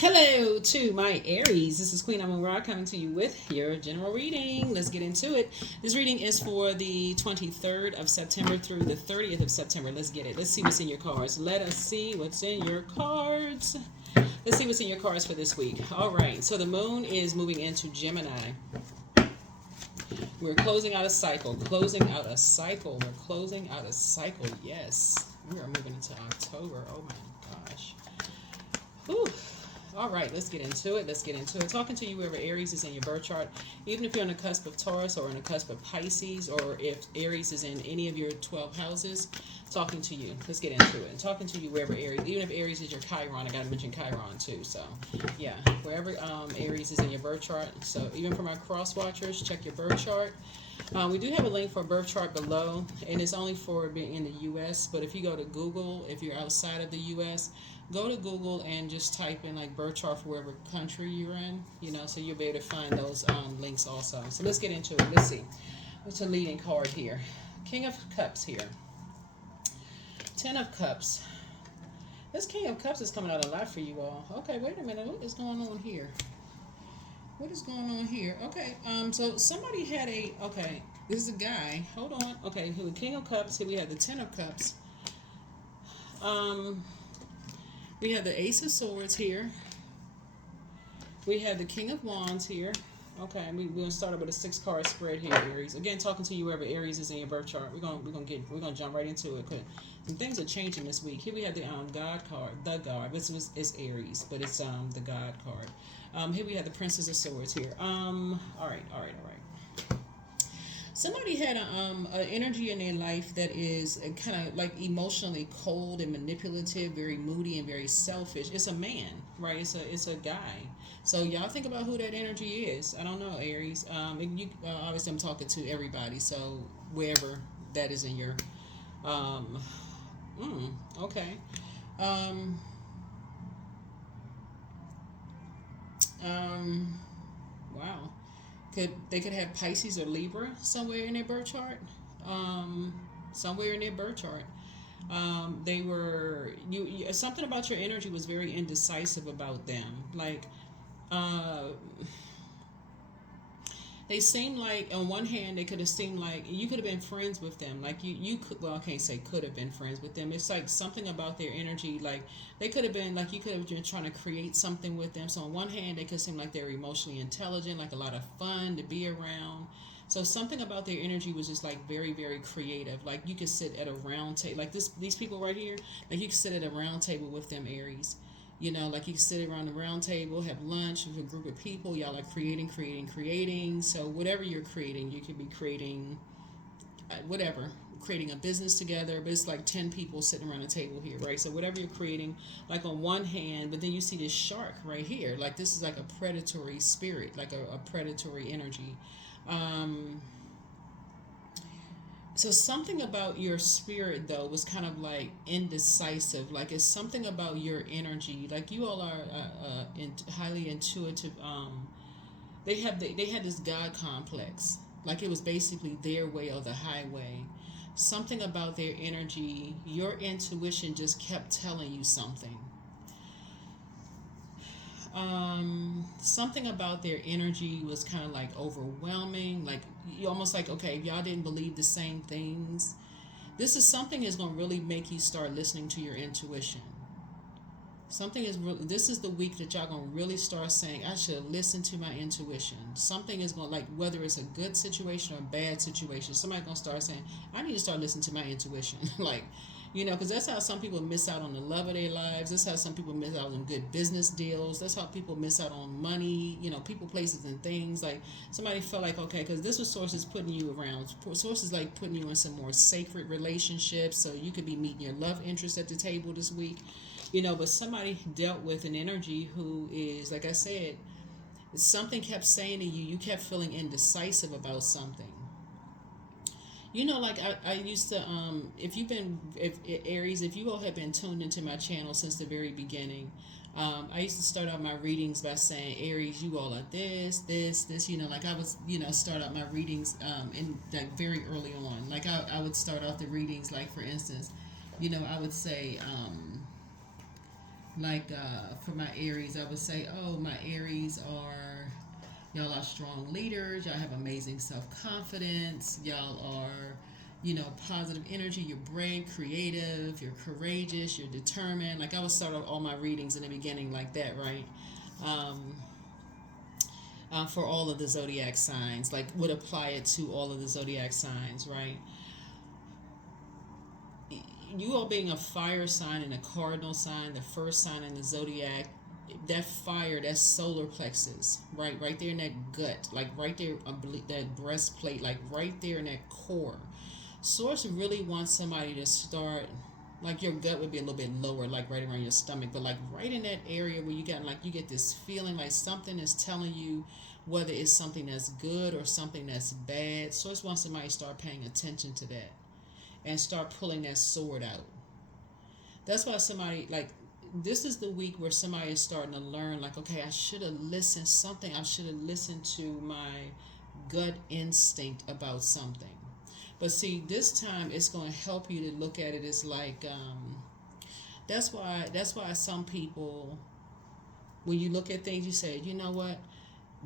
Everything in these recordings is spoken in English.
Hello to my Aries. This is Queen Amun Ra coming to you with your general reading. Let's get into it. This reading is for the 23rd of September through the 30th of September. Let's get it. Let's see what's in your cards. Let us see what's in your cards. Let's see what's in your cards for this week. All right. So the moon is moving into Gemini. We're closing out a cycle. Closing out a cycle. We're closing out a cycle. Yes. We are moving into October. Oh my gosh. Whew. All right, let's get into it. Let's get into it. Talking to you wherever Aries is in your birth chart, even if you're on the cusp of Taurus or on the cusp of Pisces, or if Aries is in any of your 12 houses, talking to you. Let's get into it. And talking to you wherever Aries, even if Aries is your Chiron, I got to mention Chiron too. So, yeah, wherever Aries is in your birth chart. So, even for my cross watchers, check your birth chart. We do have a link for a birth chart below, and it's only for being in the U.S. But if you go to Google, if you're outside of the U.S., go to Google and just type in like birth chart for wherever country you're in, so you'll be able to find those links also. So let's get into it. Let's see. What's a leading card here? King of Cups here. Ten of Cups. This King of Cups is coming out a lot for you all. Okay, wait a minute. What is going on here? What is going on here? Okay, so somebody had okay, this is a guy. Hold on. Okay, the King of Cups. Here we have the Ten of Cups. We have the Ace of Swords here. We have the King of Wands here. Okay, we're gonna start up with a 6-card spread here, Aries. Again, talking to you wherever Aries is in your birth chart. We're gonna jump right into it. Some things are changing this week. Here we have the God card, the God. It's Aries, but it's the God card. Here we have the Princess of Swords here. All right. Somebody had an energy in their life that is kind of like emotionally cold and manipulative, very moody and very selfish. It's a man, right? It's a guy. So y'all think about who that energy is. I don't know, Aries. Obviously I'm talking to everybody. So wherever that is in your, okay. Wow. They could have Pisces or Libra somewhere in their birth chart. Somewhere in their birth chart. They were something about your energy was very indecisive about them. Like they seem like on one hand they could have seemed like you could have been friends with them, like you could, well, I can't say could have been friends with them. It's like something about their energy, like they could have been, like you could have been trying to create something with them. So on one hand they could seem like they're emotionally intelligent, like a lot of fun to be around. So something about their energy was just like very, very creative. Like you could sit at a round table, like these people right here, like you could sit at a round table with them, Aries. Like you can sit around the round table, have lunch with a group of people. Y'all are creating. So whatever you're creating, you could be creating whatever, creating a business together. But it's like 10 people sitting around a table here, right? So whatever you're creating, like on one hand, but then you see this shark right here. Like this is like a predatory spirit, like a predatory energy. So something about your spirit though was kind of like indecisive. Like it's something about your energy. Like you all are highly intuitive. They had this God complex. Like it was basically their way or the highway. Something about their energy, your intuition just kept telling you something. Something about their energy was kind of like overwhelming. Like you almost like, okay, if y'all didn't believe the same things, this is something is going to really make you start listening to your intuition. Something is really, this is the week that y'all going to really start saying, I should listen to my intuition. Something is going to, like, whether it's a good situation or a bad situation, somebody going to start saying, I need to start listening to my intuition. Like, because that's how some people miss out on the love of their lives. That's how some people miss out on good business deals. That's how people miss out on money, people, places, and things. Like, somebody felt like, okay, because this was sources putting you around. Sources like putting you in some more sacred relationships so you could be meeting your love interest at the table this week. But somebody dealt with an energy who is, like I said, something kept saying to you, you kept feeling indecisive about something. Like I used to, if Aries, if you all have been tuned into my channel since the very beginning, I used to start out my readings by saying, Aries, you all are this, like I would, start out my readings, in like very early on. Like I would start out the readings, like for instance, I would say, Like for my Aries, I would say, oh, my Aries are, y'all are strong leaders. Y'all have amazing self-confidence. Y'all are, positive energy. You're brave, creative. You're courageous. You're determined. Like I would start all my readings in the beginning like that, right? Um, for all of the zodiac signs, like would apply it to all of the zodiac signs, right? You all being a fire sign and a cardinal sign, the first sign in the zodiac, that fire, that solar plexus, right there in that gut, like right there, that breastplate, like right there in that core. Source really wants somebody to start, like your gut would be a little bit lower, like right around your stomach, but like right in that area where you get this feeling like something is telling you whether it's something that's good or something that's bad. Source wants somebody to start paying attention to that and start pulling that sword out. That's why somebody, like, this is the week where somebody is starting to learn, like, okay, I should have listened something. I should have listened to my gut instinct about something. But see, this time it's going to help you to look at it as like, that's why some people, when you look at things, you say, you know what,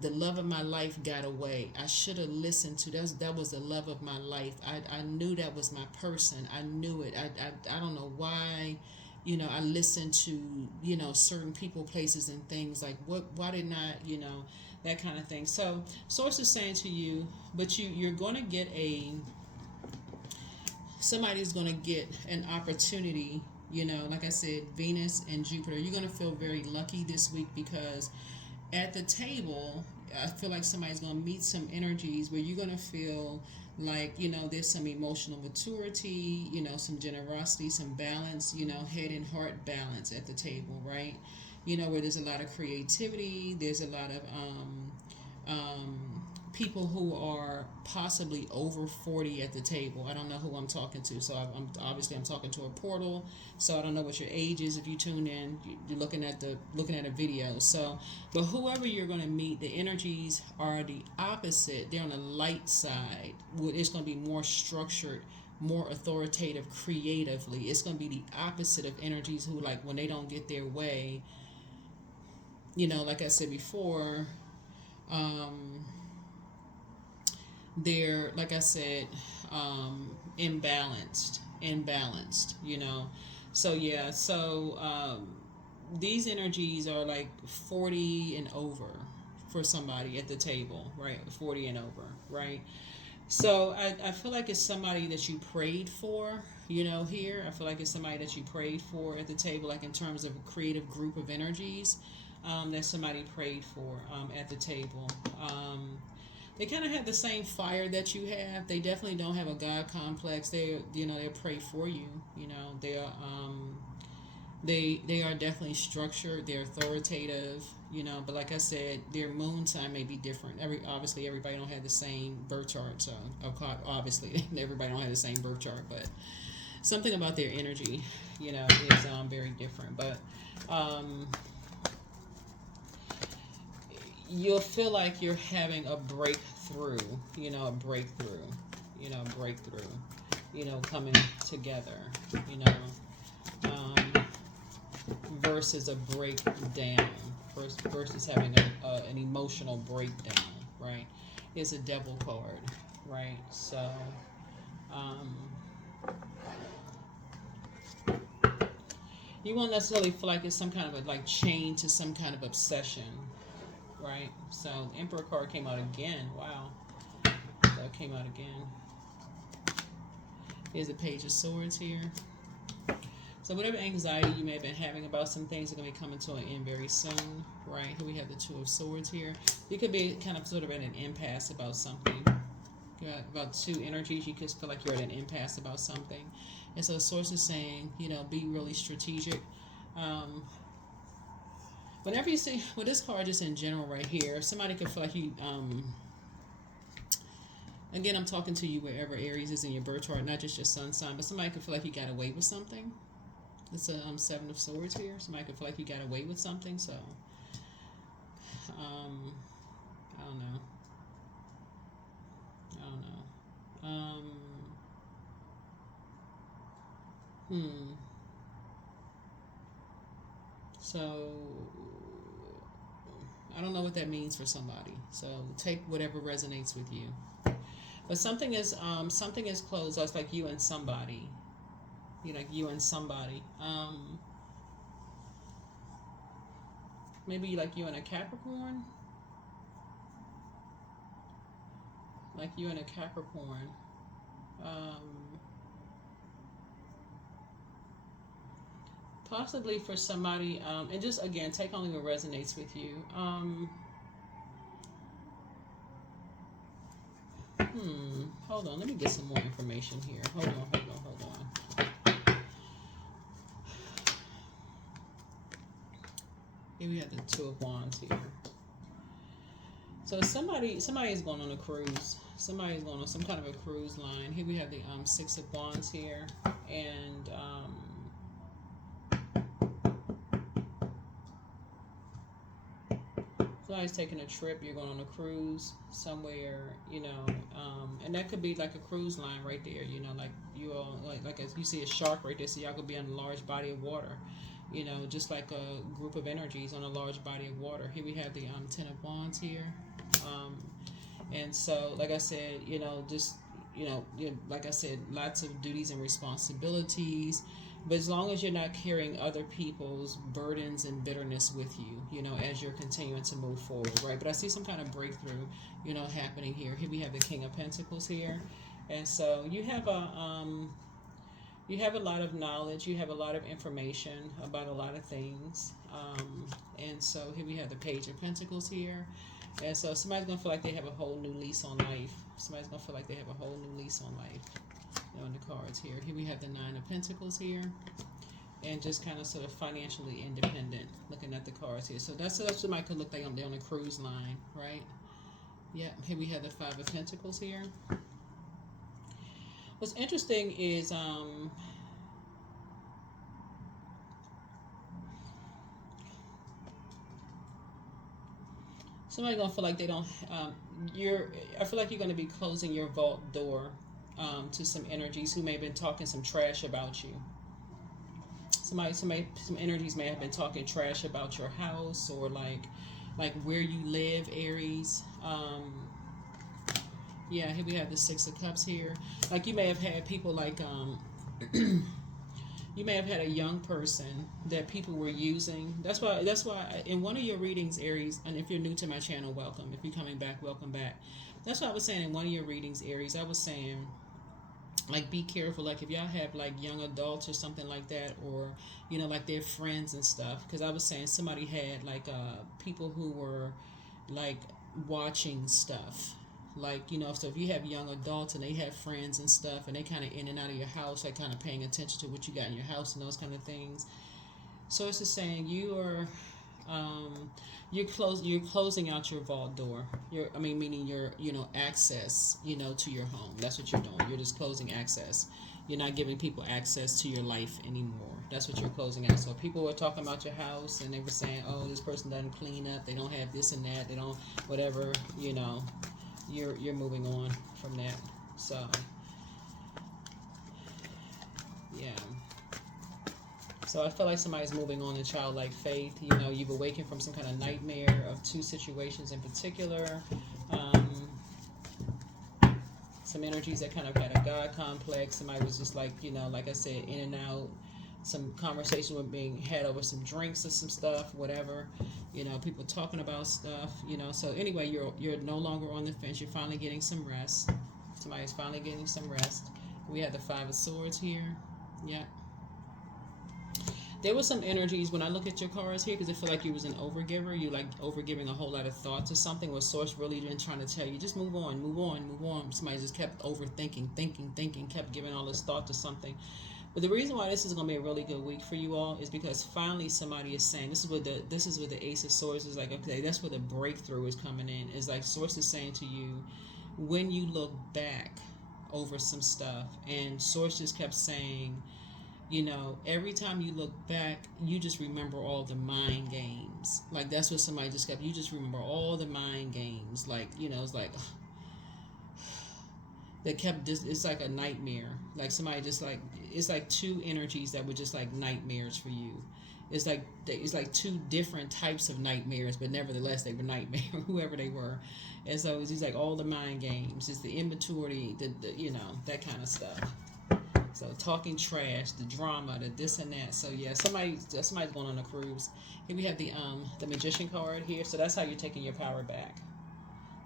the love of my life got away. I should have listened to that. Was the love of my life. I knew that was my person. I knew it. I don't know why. I listened to, certain people, places, and things. Like, why didn't I, that kind of thing. So, Source is saying to you, but you're going to get somebody's going to get an opportunity. Like I said, Venus and Jupiter, you're going to feel very lucky this week because at the table, I feel like somebody's going to meet some energies where you're going to feel like, there's some emotional maturity, some generosity, some balance, head and heart balance at the table, right? Where there's a lot of creativity, there's a lot of people who are possibly over 40 at the table. I don't know who I'm talking to, so I'm talking to a portal. So I don't know what your age is. If you tune in, you're looking at a video. So, but whoever you're going to meet, the energies are the opposite. They're on the light side. It's going to be more structured, more authoritative, creatively. It's going to be the opposite of energies who, like, when they don't get their way, like I said before, they're, like I said, imbalanced, so yeah. So these energies are like 40 and over for somebody at the table, right? 40 and over, right? So I feel like it's somebody that you prayed for, here. I feel like it's somebody that you prayed for at the table, like in terms of a creative group of energies, that somebody prayed for at the table. They kind of have the same fire that you have. They definitely don't have a God complex. They pray for you. They are definitely structured. They're authoritative. But like I said, their moon sign may be different. Obviously everybody don't have the same birth chart. So obviously everybody don't have the same birth chart. But something about their energy, is very different. But you'll feel like you're having a breakthrough, coming together, versus a breakdown, versus having an emotional breakdown, right? It's a devil card, right? So, you won't necessarily feel like it's some kind of a, like, chain to some kind of obsession, right? So the Emperor card came out again. Wow. So it came out again. Here's the Page of Swords here. So whatever anxiety you may have been having about some things are going to be coming to an end very soon, right? Here we have the Two of Swords here. You could be kind of sort of at an impasse about something. You got about two energies. You could feel like you're at an impasse about something. And so the Source is saying, be really strategic. Whenever you see, well, this card just in general right here, somebody could feel like you, again, I'm talking to you wherever Aries is in your birth chart, not just your sun sign, but somebody could feel like you got away with something. It's a Seven of Swords here. Somebody could feel like you got away with something, so, I don't know. So I don't know what that means for somebody. So take whatever resonates with you. But something is closed. That's like you and somebody. You like you and somebody. Maybe like you and a Capricorn. Like you and a Capricorn. Possibly for somebody, and just again, take only what resonates with you. Hold on, let me get some more information here. Hold on. Here we have the Two of Wands here. So somebody is going on a cruise. Somebody is going on some kind of a cruise line. Here we have the Six of Wands here, and somebody's taking a trip. You're going on a cruise somewhere, and that could be like a cruise line right there. Like you all like as you see a shark right there, so y'all could be on a large body of water. Just like a group of energies on a large body of water. Here we have the Ten of Wands here. And so, like I said, just, like I said, lots of duties and responsibilities. But as long as you're not carrying other people's burdens and bitterness with you, as you're continuing to move forward, right? But I see some kind of breakthrough, happening here. Here we have the King of Pentacles here. And so you have a lot of knowledge, you have a lot of information about a lot of things. And so here we have the Page of Pentacles here. And so somebody's going to feel like they have a whole new lease on life. Somebody's going to feel like they have a whole new lease on life. In the cards here. Here we have the Nine of Pentacles here. And just kind of sort of financially independent, looking at the cards here. So that's what somebody could look like they're on a cruise line, right? Yep. Here we have the Five of Pentacles here. What's interesting is somebody's gonna feel like they don't. I feel like you're gonna be closing your vault door to some energies who may have been talking some trash about you. Some energies may have been talking trash about your house or like where you live, Aries. Yeah, here we have the Six of Cups here. Like you may have had people like you may have had a young person that people were using. That's why in one of your readings, Aries, and if you're new to my channel, welcome. If you're coming back, welcome back. That's what I was saying in one of your readings, Aries. I was saying, like, be careful. Like, if y'all have, like, young adults or something like that, or, like their friends and stuff. Because I was saying somebody had, like, people who were, like, watching stuff. Like, so if you have young adults and they have friends and stuff and they kind of in and out of your house, like kind of paying attention to what you got in your house and those kind of things. So it's just saying you're closing out your vault door. Meaning your, access, to your home. That's what you're doing. You're just closing access. You're not giving people access to your life anymore. That's what you're closing out. So people were talking about your house and they were saying, oh, this person doesn't clean up. They don't have this and that. They don't, whatever, You're moving on from that. So, yeah. So I feel like somebody's moving on in childlike faith. You've awakened from some kind of nightmare of two situations in particular. Some energies that kind of had a God complex. Somebody was just like, like I said, in and out. Some conversation were being had over some drinks or some stuff, whatever. People talking about stuff. So anyway, you're no longer on the fence. You're finally getting some rest. Somebody's finally getting some rest. We have the Five of Swords here. Yeah. There were some energies when I look at your cards here, because I feel like you was an overgiver. You like overgiving a whole lot of thought to something. Was Source really been trying to tell you, just move on, move on, move on. Somebody just kept overthinking, thinking, kept giving all this thought to something. But the reason why this is going to be a really good week for you all is because finally somebody is saying, this is what the Ace of Swords is like. Okay, that's where the breakthrough is coming in. It's like Source is saying to you, when you look back over some stuff, and Source just kept saying, every time you look back, you just remember all the mind games. Like that's what somebody just kept. You just remember all the mind games. Like it's like. That kept just, it's like a nightmare. Like somebody just like, it's like two energies that were just like nightmares for you. it's like two different types of nightmares, but nevertheless they were nightmare, whoever they were. And so it's just like all the mind games, it's the immaturity, the you know, that kind of stuff. So talking trash, the drama, the this and that. So yeah, somebody's going on a cruise. Here we have the magician card here. So that's how you're taking your power back.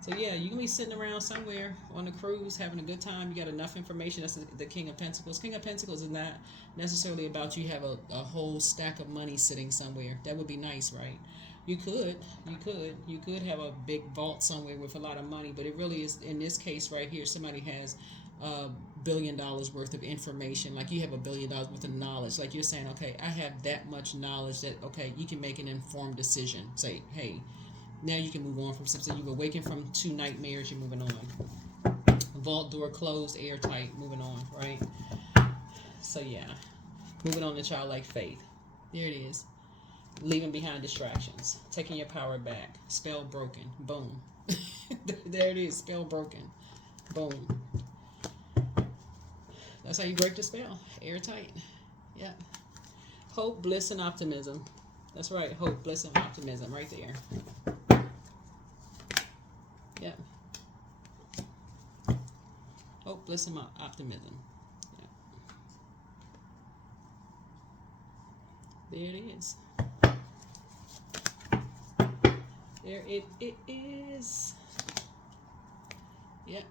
So yeah, you can be sitting around somewhere on a cruise having a good time. You got enough information. That's the King of Pentacles. King of Pentacles is not necessarily about you have a whole stack of money sitting somewhere. That would be nice, right? You could have a big vault somewhere with a lot of money, but it really is, in this case right here, somebody has $1 billion worth of information. Like you have $1 billion worth of knowledge. Like you're saying, okay, I have that much knowledge that, okay, you can make an informed decision. Say, hey, now you can move on from something. You've awakened from two nightmares, you're moving on. Vault door closed, airtight, moving on, right? So yeah, moving on to childlike faith. There it is. Leaving behind distractions. Taking your power back. Spell broken. Boom. There it is. Spell broken. Boom. That's how you break the spell. Airtight. Yeah. Hope, bliss, and optimism. That's right. Hope, bliss, and optimism. Right there. Yeah. Hope, bliss, and optimism. Yeah. There it is. There it is. Yep.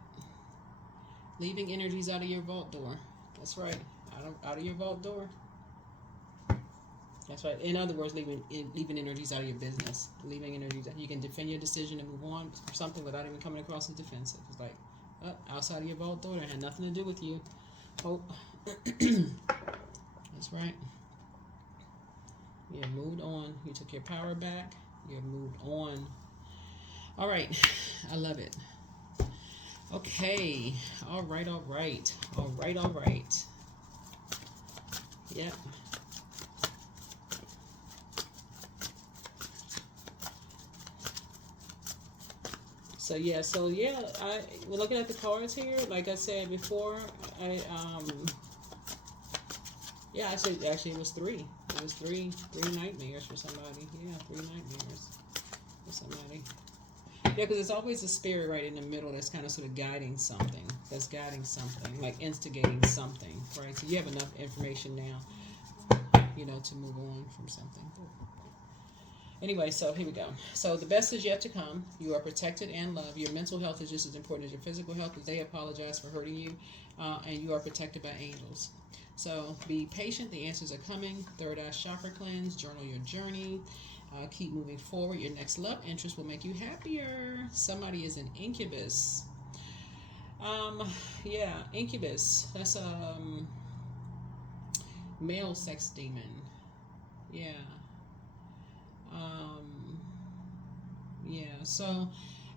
Leaving energies out of your vault door. That's right. Out of your vault door. That's right. In other words, leaving energies out of your business. Leaving energies out. You can defend your decision and move on for something without even coming across as defensive. It's like, outside of your vault door. It had nothing to do with you. Oh. That's right. You have moved on. You took your power back. You have moved on. All right. I love it. Okay. All right. Yep. We're looking at the cards here. Like I said before, actually it was three. It was three nightmares for somebody. Yeah, 3 nightmares for somebody. Yeah, because it's always a spirit right in the middle that's kind of sort of guiding something. That's guiding something, like instigating something, right? So you have enough information now, to move on from something. Anyway, so here we go. So the best is yet to come. You are protected and loved. Your mental health is just as important as your physical health, because they apologize for hurting you, and you are protected by angels. So be patient. The answers are coming. Third eye chakra cleanse. Journal your journey. Keep moving forward. Your next love interest will make you happier. Somebody is an incubus. Incubus. That's a male sex demon. Yeah. So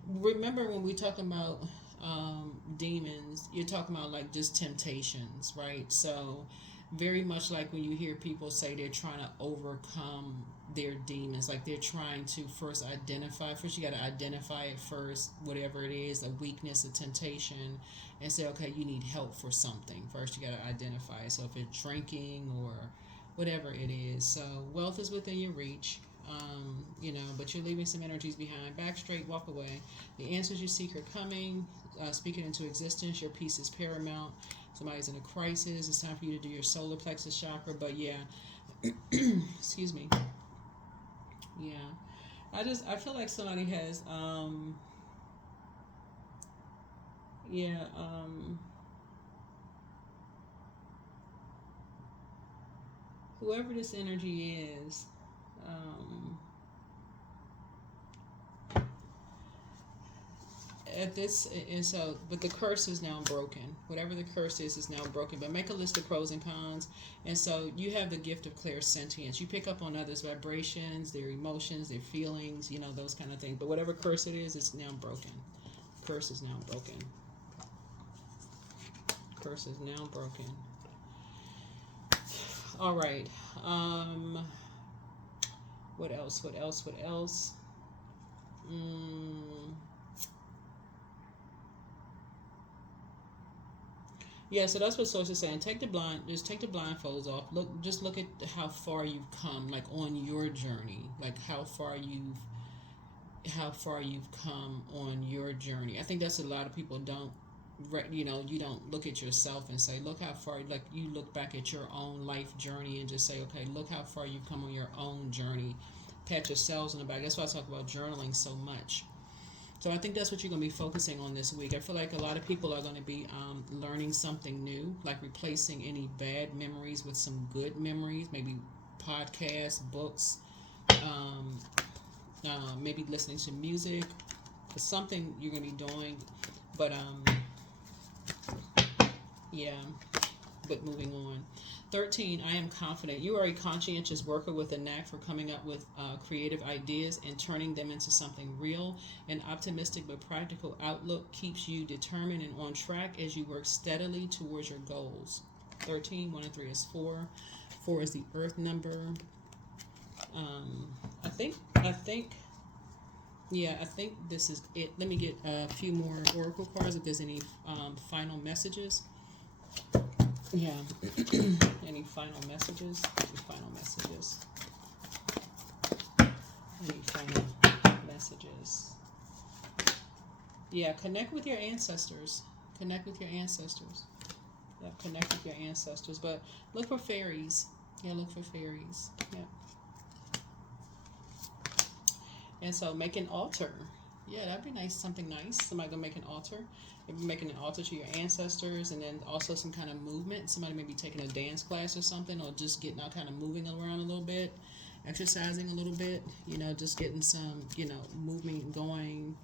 remember when we talk about demons, you're talking about like just temptations, right? So very much like when you hear people say they're trying to overcome their demons, like they're trying to first you got to identify it first, whatever it is, a weakness, a temptation, and say, okay, you need help for something. First you got to identify it. So if it's drinking or whatever it is. So wealth is within your reach. But you're leaving some energies behind. Back straight, walk away. The answers you seek are coming. Speak it into existence. Your peace is paramount. Somebody's in a crisis. It's time for you to do your solar plexus chakra. But yeah, excuse me. Yeah, I feel like somebody has whoever this energy is. At this, and so, but the curse is now broken. Whatever the curse is now broken. But make a list of pros and cons. And so you have the gift of clairsentience. You pick up on others' vibrations, their emotions, their feelings, those kind of things. But whatever curse it is, it's now broken. Curse is now broken. Curse is now broken. All right. What else? Yeah, so that's what source is saying. Just take the blindfolds off. Just look at how far you've come, like on your journey, like how far you've come on your journey. I think that's a lot of people don't, you don't look at yourself and say, look how far, like you look back at your own life journey and just say, okay, look how far you've come on your own journey. Pat yourselves on the back. That's why I talk about journaling so much. So I think that's what you're going to be focusing on this week. I feel like a lot of people are going to be learning something new, like replacing any bad memories with some good memories, maybe podcasts, books, um, maybe listening to music. It's something you're going to be doing. But yeah, but moving on. 13, I am confident. You are a conscientious worker with a knack for coming up with creative ideas and turning them into something real. An optimistic but practical outlook keeps you determined and on track as you work steadily towards your goals. 13, 1 and 3 is 4. 4 is the earth number. I think, yeah, I think this is it. Let me get a few more oracle cards if there's any final messages. Yeah. Any final messages? Any final messages? Any final messages? Yeah, connect with your ancestors. Connect with your ancestors. Yeah, connect with your ancestors. But look for fairies. Yeah, look for fairies. Yeah. And so make an altar. Yeah, that'd be nice. Something nice. Somebody gonna make an altar. Maybe making an altar to your ancestors, and then also some kind of movement. Somebody may be taking a dance class or something, or just getting out, kind of moving around a little bit, exercising a little bit. Just getting some, movement going.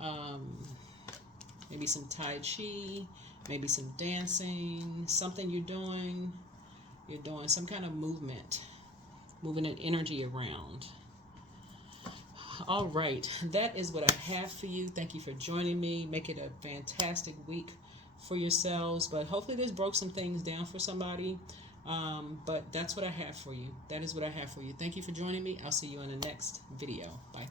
Um, Maybe some tai chi, maybe some dancing. Something you're doing. You're doing some kind of movement, moving an energy around. All right, that is what I have for you. Thank you for joining me. Make it a fantastic week for yourselves. But hopefully this broke some things down for somebody. But that's what I have for you. That is what I have for you. Thank you for joining me. I'll see you in the next video. Bye.